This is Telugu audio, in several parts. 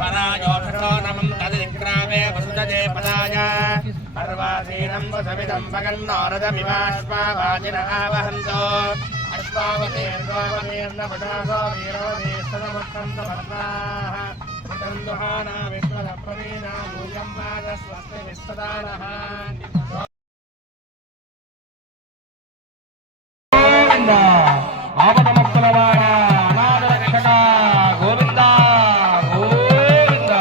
परायोषो नमं तदिक्रामे वसुतजे पदाय पर्वासीनं वसविदं भगन्नारदमिवाश्वावाजिन आवहन्तो अश्वावतीर्वावतीर्नपदासो वीरोधीस्तनमुत्तन्तपद्माः दुहाना विश्वदप्रवीणा भूयं वाजस्वस्ति विश्वदानः ఆపదముక్తులవాడ అనాథ రక్షక గోవింద గోవింద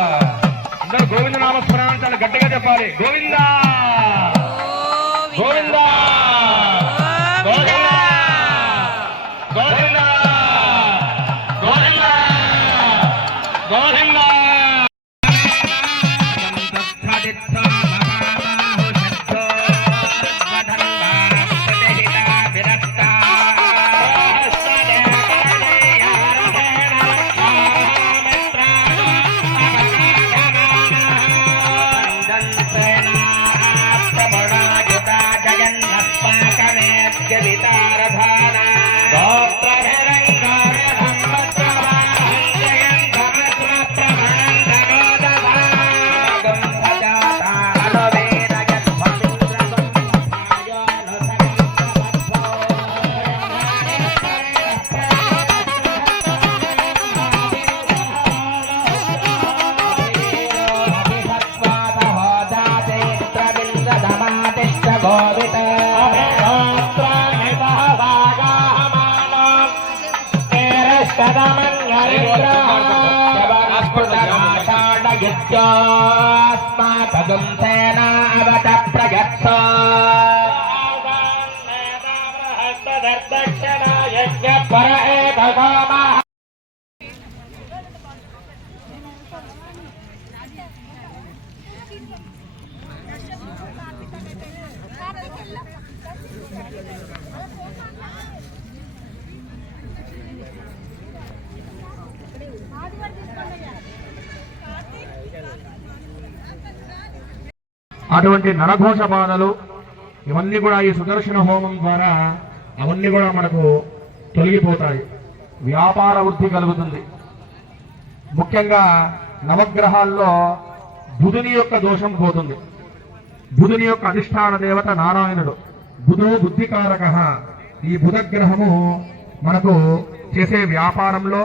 అందరూ గోవింద నామస్మరణ చాలా గట్టిగా చెప్పాలి గోవింద గోవింద గోవింద గోవింద గోవింద గోవింద అటువంటి నరఘోష బాధలు ఇవన్నీ కూడా ఈ సుదర్శన హోమం ద్వారా అవన్నీ కూడా మనకు తొలగిపోతాయి. వ్యాపార వృద్ధి కలుగుతుంది. ముఖ్యంగా నవగ్రహాల్లో బుధుని యొక్క దోషం పోతుంది. బుధుని యొక్క అధిష్టాన దేవత నారాయణుడు. బుధో బుద్ధికారక. ఈ బుధగ్రహము మనకు చేసే వ్యాపారంలో,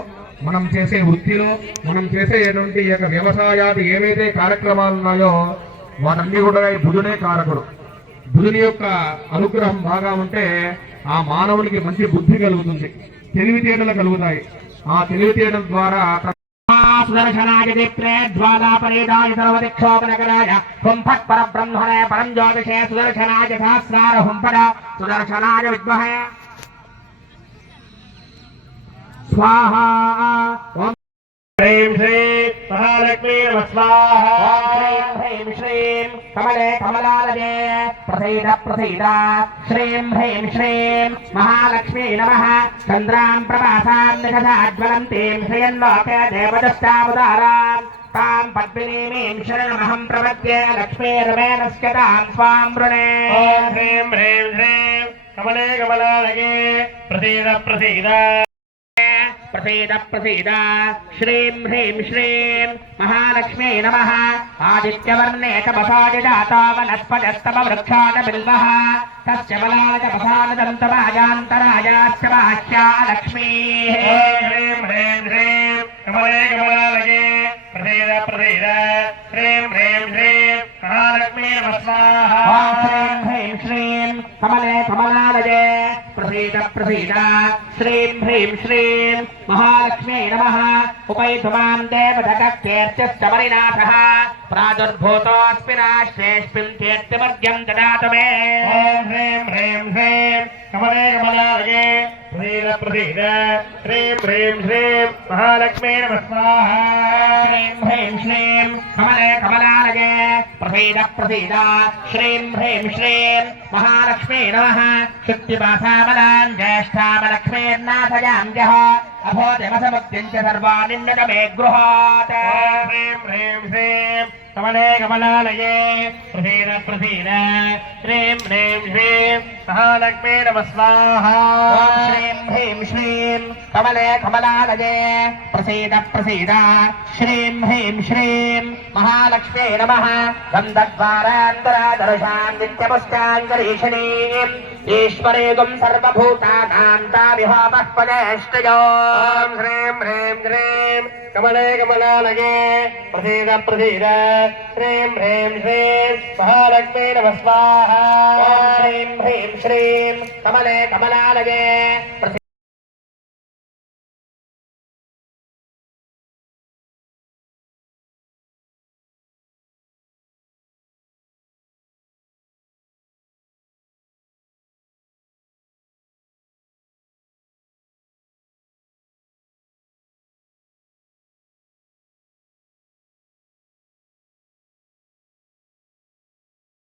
మనం చేసే వృత్తిలో, మనం చేసేటువంటి యొక్క వ్యవసాయాది ఏవైతే కార్యక్రమాలు ఉన్నాయో వాటన్ని కూడా ఈ బుధునే కారకుడు. బుధుని యొక్క అనుగ్రహం బాగా ఉంటే ఆ మానవునికి మంచి బుద్ధి కలుగుతుంది, తెలివితేటలు కలుగుతాయి. ఆ తెలివితేటల ద్వారా సుదర్శనాయ దీప్తే జ్వాలాపరేదాయ సర్వదిక్షోపనగరాయ హుంఫట్ పరబ్రహ్మణే పరం జ్యోతిషే సుదర్శనాయ సహస్రార హుంఫట సుదర్శనాయ విద్మహే స్వాహా. ह्रीं श्रीं महालक्ष्मी नमः स्वाहा. ह्रीं श्रीं कमले कमलालये प्रसीद प्रसीद. श्रीं ह्रीं श्रीं महालक्ष्मी नमः. चन्द्रां प्रभासां निकषाज्वलन्तीं श्रियन्लोके देवदष्टावतारां तां पद्मिनीं शरणमहं प्रपद्ये. लक्ष्मीर्मेणस्य तां स्वां वृणे. ह्रीं ह्रीं श्रीं कमले कमलालये प्रसीद प्रसीद. प्रसीद प्रसीद. श्रीं ह्रीं श्रीं महालक्ष्मी नमः. आदित्यवर्णे तपसाय जाता वनस्पतिस्तव वृक्षाय बिल्वः तस्य बलाय तपसानदन्तराजान्तराजाश्च वाह्या लक्ष्मीः. ह्रीं ह्रीं श्रीं कमले कमलालये प्रसीद प्रसीद. श्रीं ह्रीं श्रीं महालक्ष्मी नमः स्वाहा. श्रीं ह्रीं श्रीं कमले कमलालये प्रसीद प्रसीद. श्रीं ह्रीं श्रीं महालक्ष्मी नमः. उपैतुमां देवदत्तकीर्तिश्च मरिनाथः प्रादुर्भूतोऽस्मि राष्ट्रेऽस्मिन् कीर्तिमद्यं ददातु मे. ह्रीं ह्रीं श्रीं कमले कमलालये प्रसीद प्रसीद. श्रीं ह्रीं श्रीं महालक्ष्मी नमः स्वाहा. श्रीं ह्रीं श्रीं कमले कमलालये प्रसीद प्रसीद. श्रीं ह्रीं श्रीं महालक्ष्मी नमः. शुक्तिपाशामलां ज्येष्ठामलक्ष्मीर्नाथयां जः अभोजमसमुद्यं च सर्वानिन्नतमे गृहात्. ह्रीं ह्रीं श्रीं कमले कमलालये प्रसीद प्रसीद. श्रीं ह्रीं श्रीं महालक्ष्मी नमः स्वाहा. श्रीं ह्रीं श्रीं कमले कमलालये प्रसीद प्रसीद श्रीं ह्रीं श्रीं महालक्ष्म्यै नमः गन्धद्वारान्तरादर्शां नित्यपुष्टाङ्गरीषणीम् ईश्वरेगुं सर्वभूतानां तामिहोमः पदेष्टयो श्रीं ह्रीं श्रीं कमले कमलालये प्रसीद प्रसीद श्रीं ह्रीं श्रीं महालक्ष्मी नमः स्वाहा श्रीं ह्रीं श्रीं कमले कमलालये